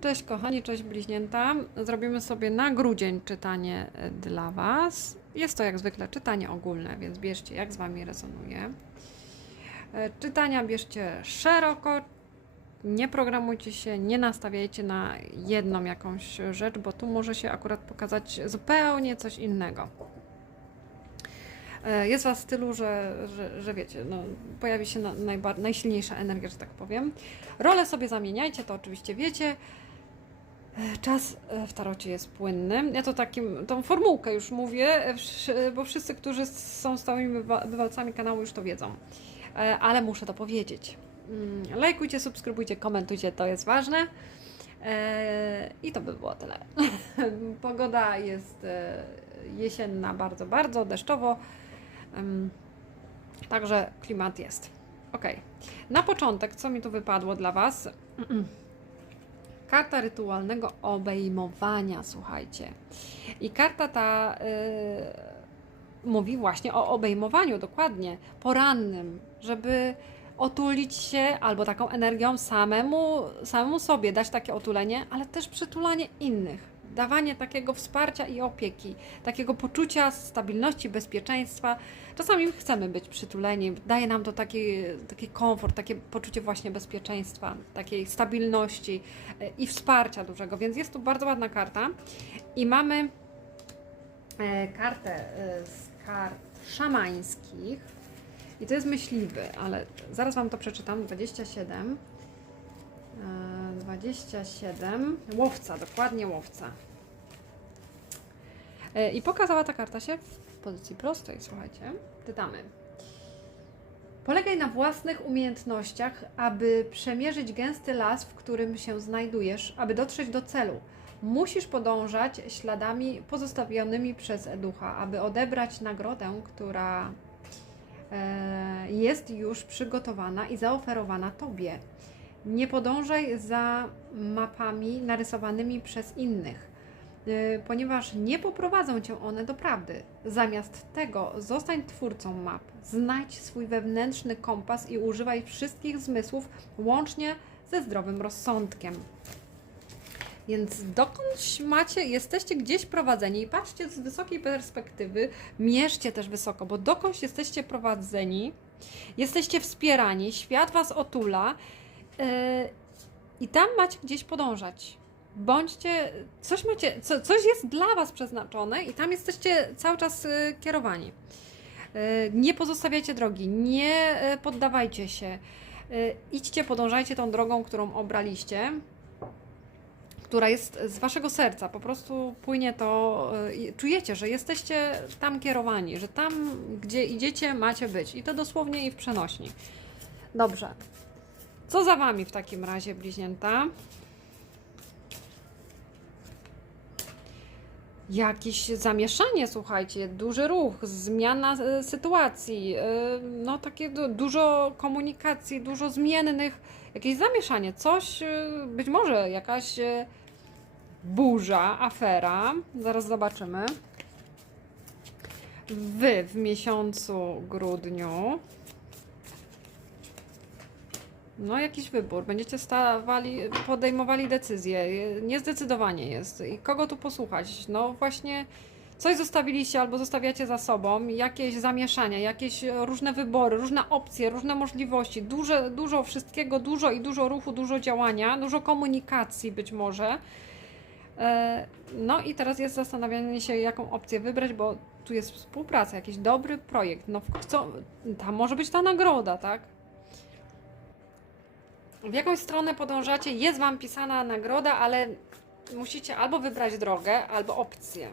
Cześć kochani, cześć bliźnięta. Zrobimy sobie na grudzień czytanie e, dla Was. Jest to jak zwykle czytanie ogólne, więc bierzcie jak z Wami rezonuje. E, Czytania bierzcie szeroko, nie programujcie się, nie nastawiajcie na jedną jakąś rzecz, bo tu może się akurat pokazać zupełnie coś innego. E, Jest Was w stylu, że, że, że wiecie, no, pojawi się na, najbar- najsilniejsza energia, że tak powiem. Role sobie zamieniajcie, to oczywiście wiecie. E, Czas e, w tarocie jest płynny. Ja to takim, tą formułkę już mówię, bo wszyscy, którzy są stałymi bywa- bywalcami kanału już to wiedzą. Ale muszę to powiedzieć. Mm, Lajkujcie, subskrybujcie, komentujcie, to jest ważne. I to by było tyle. Pogoda jest jesienna, bardzo, bardzo deszczowo. Także klimat jest. Ok. Na początek, co mi tu wypadło dla Was? Karta rytualnego obejmowania, słuchajcie. I karta ta y, mówi właśnie o obejmowaniu, dokładnie, porannym, żeby otulić się albo taką energią samemu, samemu sobie, dać takie otulenie, ale też przytulanie innych. Dawanie takiego wsparcia i opieki, takiego poczucia stabilności, bezpieczeństwa. Czasami chcemy być przytuleni, daje nam to taki, taki komfort, takie poczucie właśnie bezpieczeństwa, takiej stabilności e, i wsparcia dużego, więc jest tu bardzo ładna karta. I mamy e, kartę e, z kart szamańskich. I to jest myśliwy, ale zaraz Wam to przeczytam. 27. e, 27. Łowca, dokładnie łowca. E, I pokazała ta karta się w pozycji prostej, słuchajcie. Czytamy. Polegaj na własnych umiejętnościach, aby przemierzyć gęsty las, w którym się znajdujesz, aby dotrzeć do celu. Musisz podążać śladami pozostawionymi przez ducha, aby odebrać nagrodę, która e, jest już przygotowana i zaoferowana Tobie. Nie podążaj za mapami narysowanymi przez innych, y, ponieważ nie poprowadzą cię one do prawdy. Zamiast tego zostań twórcą map. Znajdź swój wewnętrzny kompas i używaj wszystkich zmysłów, łącznie ze zdrowym rozsądkiem. Więc dokądś macie, jesteście gdzieś prowadzeni i patrzcie z wysokiej perspektywy, mierzcie też wysoko, bo dokądś jesteście prowadzeni, jesteście wspierani, świat was otula i tam macie gdzieś podążać. Bądźcie, coś macie, co, coś jest dla was przeznaczone i tam jesteście cały czas yy, kierowani. Yy, nie pozostawiajcie drogi, nie poddawajcie się. Idźcie, podążajcie tą drogą, którą obraliście która jest z waszego serca. Po prostu płynie to, czujecie, że jesteście tam kierowani, że tam, gdzie idziecie, macie być. I to dosłownie i w przenośni. Dobrze. Co za wami w takim razie, bliźnięta? Jakieś zamieszanie, słuchajcie, duży ruch, zmiana y, sytuacji, y, no takie du- dużo komunikacji, dużo zmiennych, jakieś zamieszanie, coś, y, być może jakaś burza, afera, zaraz zobaczymy. Wy w miesiącu grudniu. No, jakiś wybór. Będziecie stawali, podejmowali decyzje. Niezdecydowanie jest. I kogo tu posłuchać? No, właśnie coś zostawiliście albo zostawiacie za sobą, jakieś zamieszania, jakieś różne wybory, różne opcje, różne możliwości, duże, dużo wszystkiego, dużo i dużo ruchu, dużo działania, dużo komunikacji być może. E, No i teraz jest zastanawianie się, jaką opcję wybrać, bo tu jest współpraca, jakiś dobry projekt. No, co, tam może być ta nagroda, tak? W jakąś stronę podążacie, jest Wam pisana nagroda, ale musicie albo wybrać drogę, albo opcję.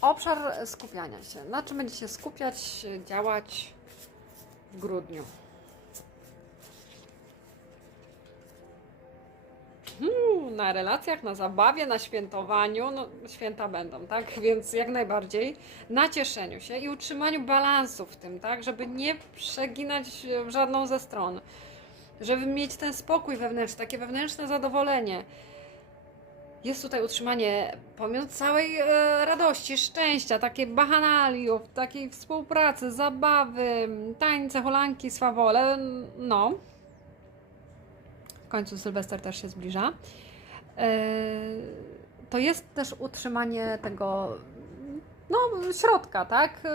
Obszar skupiania się. Na czym będziecie skupiać, działać w grudniu? Hmm, na relacjach, na zabawie, na świętowaniu. No, święta będą, tak? Więc jak najbardziej na cieszeniu się i utrzymaniu balansu w tym, tak? Żeby nie przeginać w żadną ze stron. Żeby mieć ten spokój wewnętrzny, takie wewnętrzne zadowolenie. Jest tutaj utrzymanie, pomimo całej e, radości, szczęścia, takiej bahanaliów, takiej współpracy, zabawy, tańce, holanki, swawole, no. W końcu Sylwester też się zbliża. E, to jest też utrzymanie tego, no, środka, tak? E,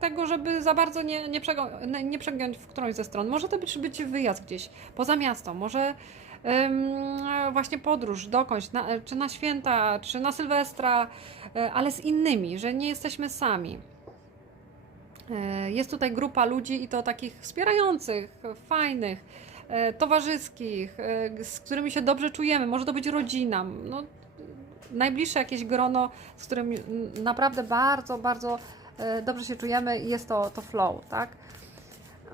tego, żeby za bardzo nie, nie, przego- nie przegiąć w którąś ze stron. Może to być, być wyjazd gdzieś poza miasto, może em, właśnie podróż dokądś, na, czy na święta, czy na Sylwestra, e, ale z innymi, że nie jesteśmy sami. Jest tutaj grupa ludzi i to takich wspierających, fajnych, towarzyskich, e, z którymi się dobrze czujemy. Może to być rodzina, no, najbliższe jakieś grono, z którym naprawdę bardzo, bardzo e, dobrze się czujemy i jest to, to flow, tak?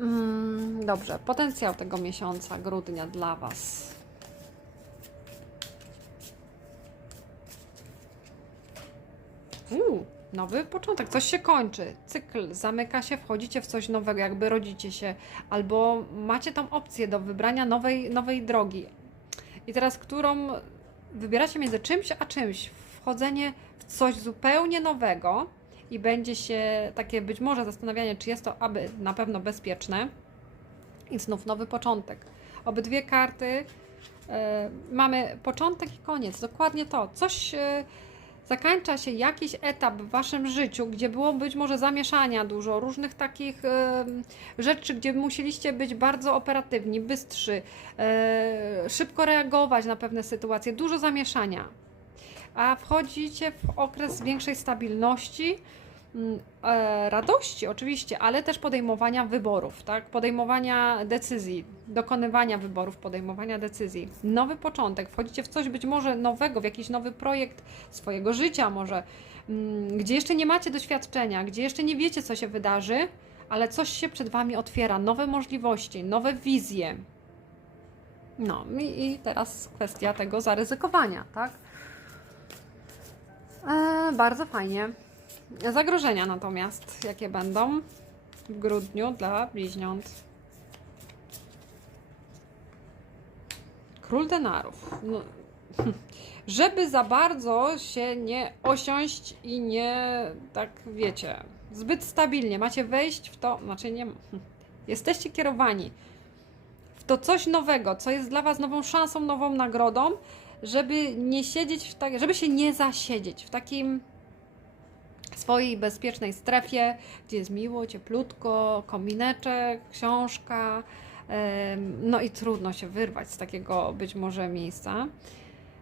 Mm, Dobrze, potencjał tego miesiąca, grudnia dla Was. Uuu, nowy początek, coś się kończy, cykl zamyka się, wchodzicie w coś nowego, jakby rodzicie się, albo macie tam opcję do wybrania nowej, nowej drogi. I teraz, którą wybieracie między czymś a czymś, wchodzenie w coś zupełnie nowego i będzie się takie być może zastanawianie, czy jest to aby na pewno bezpieczne i znów nowy początek. Obydwie karty e, mamy początek i koniec, dokładnie to. Coś e, zakończa się jakiś etap w waszym życiu, gdzie było być może zamieszania dużo, różnych takich rzeczy, gdzie musieliście być bardzo operatywni, bystrzy, e, szybko reagować na pewne sytuacje, dużo zamieszania. A wchodzicie w okres większej stabilności, mm, e, radości oczywiście, ale też podejmowania wyborów, tak? Podejmowania decyzji, dokonywania wyborów, podejmowania decyzji. Nowy początek, wchodzicie w coś być może nowego, w jakiś nowy projekt swojego życia może, mm, gdzie jeszcze nie macie doświadczenia, gdzie jeszcze nie wiecie, co się wydarzy, ale coś się przed Wami otwiera, nowe możliwości, nowe wizje. No i, teraz kwestia tego zaryzykowania, tak? E, bardzo fajnie. Zagrożenia natomiast, jakie będą w grudniu dla bliźniąt. Król denarów. No, żeby za bardzo się nie osiąść i nie, tak wiecie, zbyt stabilnie. Macie wejść w to, znaczy nie, jesteście kierowani w to coś nowego, co jest dla Was nową szansą, nową nagrodą, żeby nie siedzieć w tak, żeby się nie zasiedzieć w takim swojej bezpiecznej strefie, gdzie jest miło, cieplutko, komineczek, książka, no i trudno się wyrwać z takiego być może miejsca.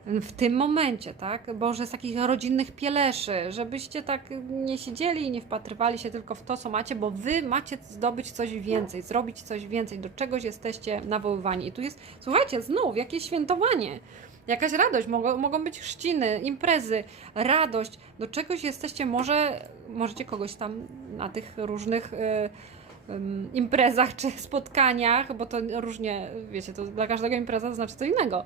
W tym momencie, tak? Boże, z takich rodzinnych pieleszy, żebyście tak nie siedzieli i nie wpatrywali się tylko w to, co macie, bo wy macie zdobyć coś więcej, zrobić coś więcej, do czegoś jesteście nawoływani. I tu jest, słuchajcie, znów jakieś świętowanie jakaś radość, mogą, mogą być chrzciny, imprezy, radość, do czegoś jesteście, może możecie kogoś tam na tych różnych y, imprezach czy spotkaniach, bo to różnie, wiecie, to dla każdego impreza znaczy co innego,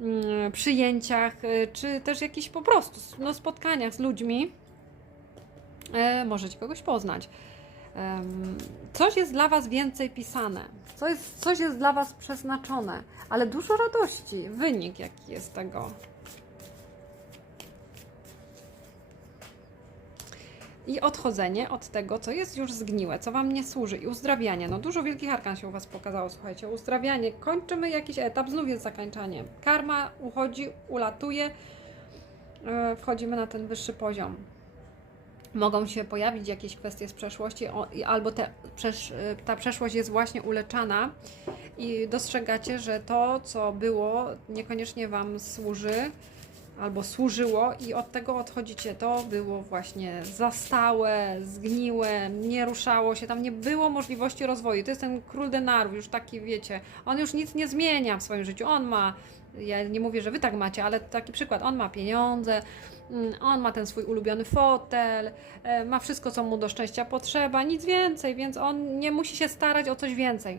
ym, przyjęciach, y, czy też jakichś po prostu no, spotkaniach z ludźmi, y, możecie kogoś poznać. Coś jest dla Was więcej pisane, coś coś jest dla Was przeznaczone, ale dużo radości, wynik jaki jest tego. I odchodzenie od tego, co jest już zgniłe, co Wam nie służy i uzdrawianie. No dużo wielkich arkan się u Was pokazało, słuchajcie, uzdrawianie. Kończymy jakiś etap, znów jest zakończenie. Karma uchodzi, ulatuje, e, wchodzimy na ten wyższy poziom mogą się pojawić jakieś kwestie z przeszłości, albo te, przesz, ta przeszłość jest właśnie uleczana i dostrzegacie, że to, co było, niekoniecznie Wam służy albo służyło i od tego odchodzicie. To było właśnie zastałe, zgniłe, nie ruszało się, tam nie było możliwości rozwoju. To jest ten król denarów, już taki wiecie, on już nic nie zmienia w swoim życiu. On ma, ja nie mówię, że Wy tak macie, ale taki przykład, on ma pieniądze, Mm, On ma ten swój ulubiony fotel, e, ma wszystko, co mu do szczęścia potrzeba, nic więcej, więc on nie musi się starać o coś więcej.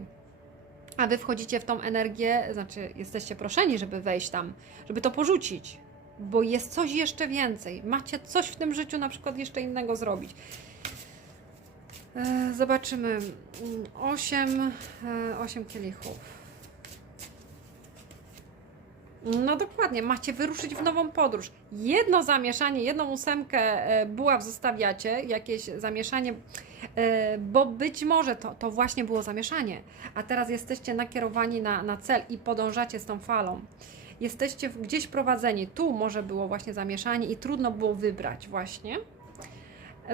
A wy wchodzicie w tą energię, znaczy jesteście proszeni, żeby wejść tam, żeby to porzucić, bo jest coś jeszcze więcej. Macie coś w tym życiu na przykład jeszcze innego zrobić. E, Zobaczymy. Mm, Osiem, e, osiem kielichów. No dokładnie, macie wyruszyć w nową podróż. Jedno zamieszanie, jedną ósemkę e, buław zostawiacie, jakieś zamieszanie, bo być może to, to właśnie było zamieszanie, a teraz jesteście nakierowani na, na cel i podążacie z tą falą. Jesteście gdzieś prowadzeni, tu może było właśnie zamieszanie i trudno było wybrać właśnie.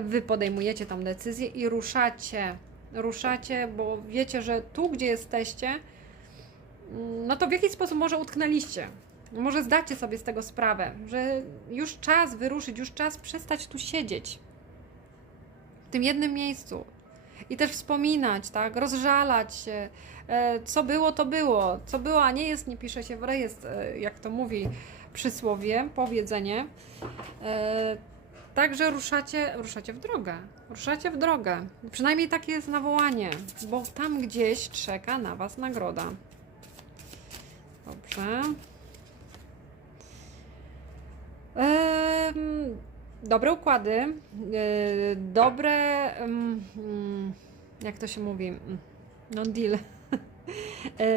Wy podejmujecie tą decyzję i ruszacie, ruszacie, bo wiecie, że tu, gdzie jesteście, mm, no to w jakiś sposób może utknęliście. Może zdacie sobie z tego sprawę, że już czas wyruszyć, już czas przestać tu siedzieć. W tym jednym miejscu. I też wspominać, tak? Rozżalać się. E, Co było, to było. Co było, a nie jest, nie pisze się w rejestr, e, jak to mówi przysłowie, powiedzenie. E, Także ruszacie, ruszacie w drogę. Ruszacie w drogę. Przynajmniej takie jest nawołanie, bo tam gdzieś czeka na Was nagroda. Dobrze. Em, dobre układy, e, dobre, em, mm, jak to się mówi, Mm, non-deal. E,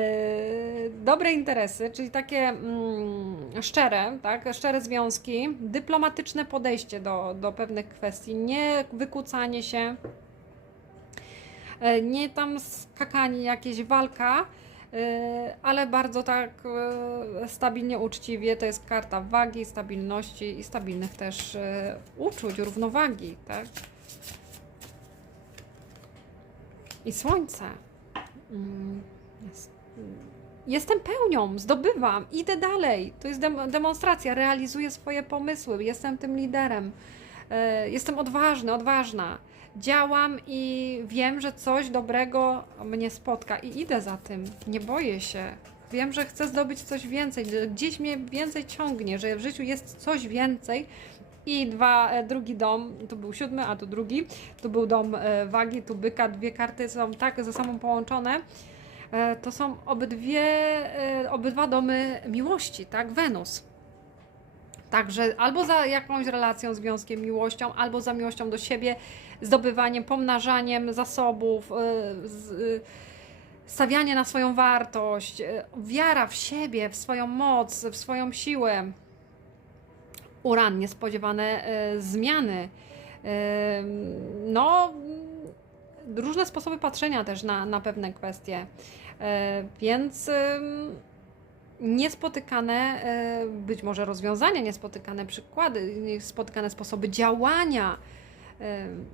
dobre interesy, czyli takie mm, szczere, tak, szczere związki, dyplomatyczne podejście do, do pewnych kwestii, nie wykłócanie się, e, nie tam skakanie, jakieś walka, ale bardzo tak e, stabilnie, uczciwie. To jest karta wagi, stabilności i stabilnych też e, uczuć, równowagi, tak? I słońce. Mm, jest- Jestem pełnią, zdobywam, idę dalej. To jest dem- demonstracja, realizuję swoje pomysły, jestem tym liderem. Jestem odważny, odważna. Działam i wiem, że coś dobrego mnie spotka i idę za tym. Nie boję się. Wiem, że chcę zdobyć coś więcej, że gdzieś mnie więcej ciągnie, że w życiu jest coś więcej. I dwa, e, drugi dom, tu był siódmy, a tu drugi, tu był dom e, wagi, tu byka, dwie karty są tak ze sobą połączone. E, To są obydwie, obydwa domy miłości, tak? Wenus. Także albo za jakąś relacją, związkiem, miłością, albo za miłością do siebie, zdobywaniem, pomnażaniem zasobów, e, e, stawianie na swoją wartość, e, wiara w siebie, w swoją moc, w swoją siłę. Uran, niespodziewane zmiany. No, różne sposoby patrzenia też na, na pewne kwestie. Więc niespotykane, być może rozwiązania, niespotykane przykłady, niespotykane sposoby działania,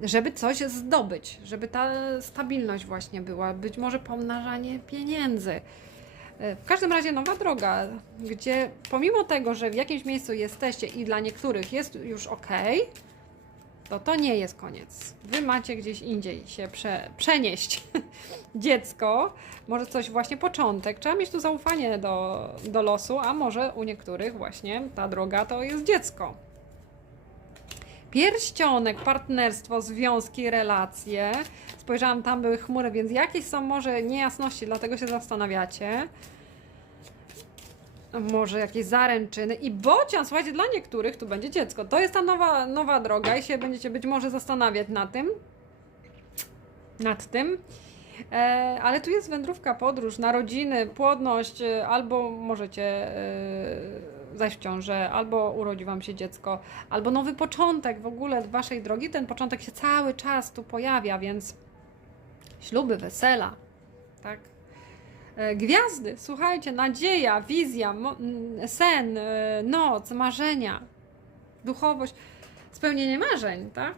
żeby coś zdobyć, żeby ta stabilność właśnie była, być może pomnażanie pieniędzy. E, W każdym razie nowa droga, gdzie pomimo tego, że w jakimś miejscu jesteście i dla niektórych jest już ok, to to nie jest koniec. Wy macie gdzieś indziej się prze, przenieść dziecko, może coś właśnie początek. Trzeba mieć tu zaufanie do, do losu, a może u niektórych właśnie ta droga to jest dziecko. Pierścionek, partnerstwo, związki, relacje. Spojrzałam, tam były chmury, więc jakieś są może niejasności, dlatego się zastanawiacie. Może jakieś zaręczyny. I bocian, słuchajcie, dla niektórych tu będzie dziecko. To jest ta nowa, nowa droga i się będziecie być może zastanawiać na tym. Nad tym. E, ale tu jest wędrówka, podróż, narodziny, płodność, e, albo możecie e, zajść w ciążę, albo urodzi Wam się dziecko, albo nowy początek w ogóle Waszej drogi. Ten początek się cały czas tu pojawia, więc śluby, wesela, tak? E, Gwiazdy, słuchajcie, nadzieja, wizja, mo- m, sen, e, noc, marzenia, duchowość, spełnienie marzeń, tak?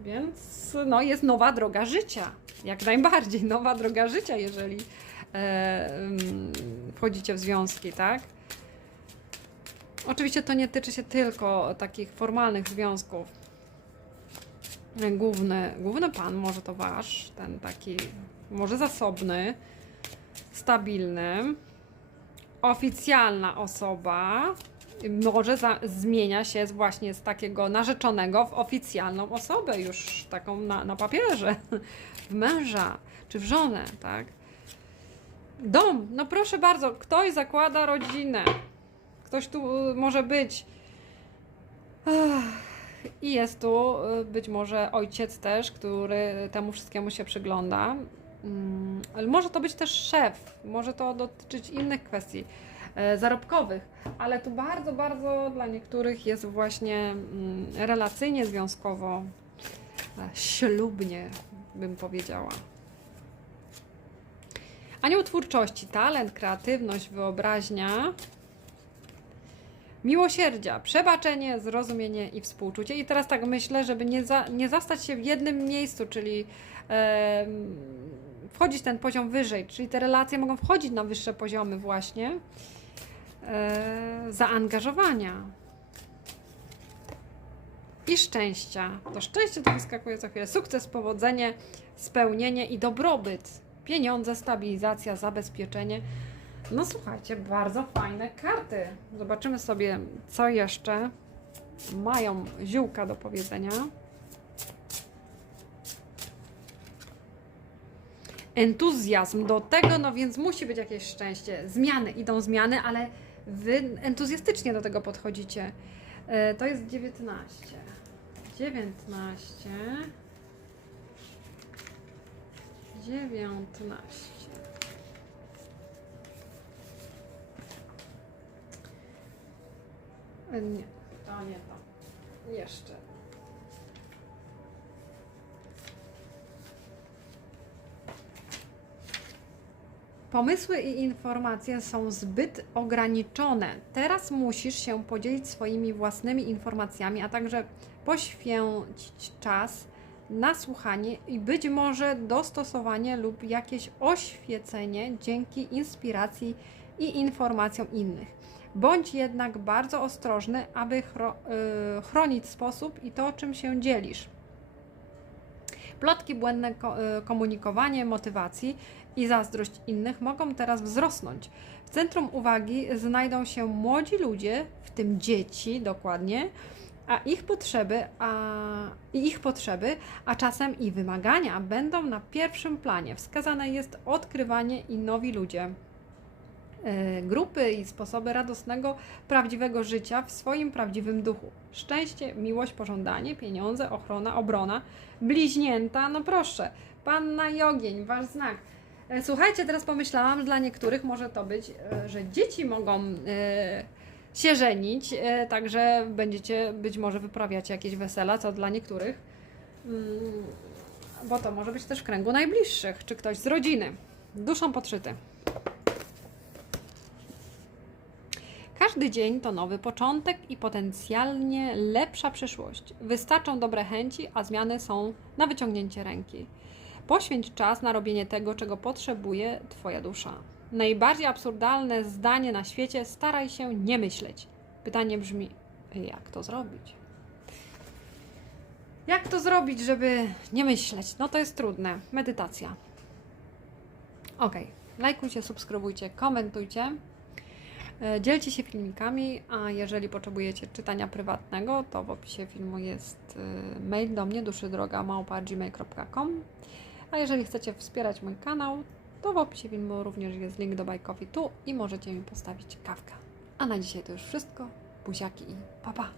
Więc no, jest nowa droga życia. Jak najbardziej nowa droga życia, jeżeli e, mm, wchodzicie w związki, tak? Oczywiście to nie tyczy się tylko takich formalnych związków. Główny, główny pan, może to wasz, ten taki, może zasobny, stabilny, oficjalna osoba, może za, zmienia się właśnie z takiego narzeczonego w oficjalną osobę, już taką na, na papierze, w męża czy w żonę, tak? Dom, no proszę bardzo, ktoś zakłada rodzinę. Ktoś tu y, może być. I jest tu y, być może ojciec też, który temu wszystkiemu się przygląda. Mm, Ale może to być też szef, może to dotyczyć innych kwestii. e, zarobkowych, ale tu bardzo, bardzo dla niektórych jest właśnie mm, relacyjnie, związkowo, e, ślubnie, bym powiedziała. Anioł twórczości, talent, kreatywność, wyobraźnia, miłosierdzia, przebaczenie, zrozumienie i współczucie. I teraz tak myślę, żeby nie, za, nie zastać się w jednym miejscu, czyli em, wchodzić ten poziom wyżej, czyli te relacje mogą wchodzić na wyższe poziomy właśnie e, zaangażowania i szczęścia. To szczęście to wyskakuje co chwilę. Sukces, powodzenie, spełnienie i dobrobyt. Pieniądze, stabilizacja, zabezpieczenie. No słuchajcie, bardzo fajne karty. Zobaczymy sobie, co jeszcze mają ziółka do powiedzenia. Entuzjazm do tego, no więc musi być jakieś szczęście. Zmiany, idą zmiany, ale wy entuzjastycznie do tego podchodzicie. E, To jest 19. 19. 19. E, Nie, to nie to. Jeszcze. Pomysły i informacje są zbyt ograniczone. Teraz musisz się podzielić swoimi własnymi informacjami, a także poświęcić czas na słuchanie i być może dostosowanie lub jakieś oświecenie dzięki inspiracji i informacjom innych. Bądź jednak bardzo ostrożny, aby chro- y, chronić sposób i to, czym się dzielisz. Plotki, błędne y, komunikowanie, motywacji i zazdrość innych mogą teraz wzrosnąć. W centrum uwagi znajdą się młodzi ludzie, w tym dzieci dokładnie, a ich potrzeby, a, i ich potrzeby, a czasem i wymagania będą na pierwszym planie. Wskazane jest odkrywanie i nowi ludzie. E, Grupy i sposoby radosnego, prawdziwego życia w swoim prawdziwym duchu. Szczęście, miłość, pożądanie, pieniądze, ochrona, obrona, bliźnięta, no proszę, panna i ogień, wasz znak. E, Słuchajcie, teraz pomyślałam, dla niektórych może to być, e, że dzieci mogą się żenić, także będziecie być może wyprawiać jakieś wesela, co dla niektórych, mm, bo to może być też w kręgu najbliższych, czy ktoś z rodziny. Duszą podszyty. Każdy dzień to nowy początek i potencjalnie lepsza przyszłość. Wystarczą dobre chęci, a zmiany są na wyciągnięcie ręki. Poświęć czas na robienie tego, czego potrzebuje Twoja dusza. Najbardziej absurdalne zdanie na świecie: staraj się nie myśleć. Pytanie brzmi: jak to zrobić? Jak to zrobić, żeby nie myśleć? No to jest trudne. Medytacja. Ok. Lajkujcie, subskrybujcie, komentujcie. E, Dzielcie się filmikami, a jeżeli potrzebujecie czytania prywatnego, to w opisie filmu jest e, mail do mnie duszydroga.gmail.com A jeżeli chcecie wspierać mój kanał, to w opisie filmu również jest link do Buy Coffee tu i możecie mi postawić kawkę. A na dzisiaj to już wszystko. Buziaki i pa pa!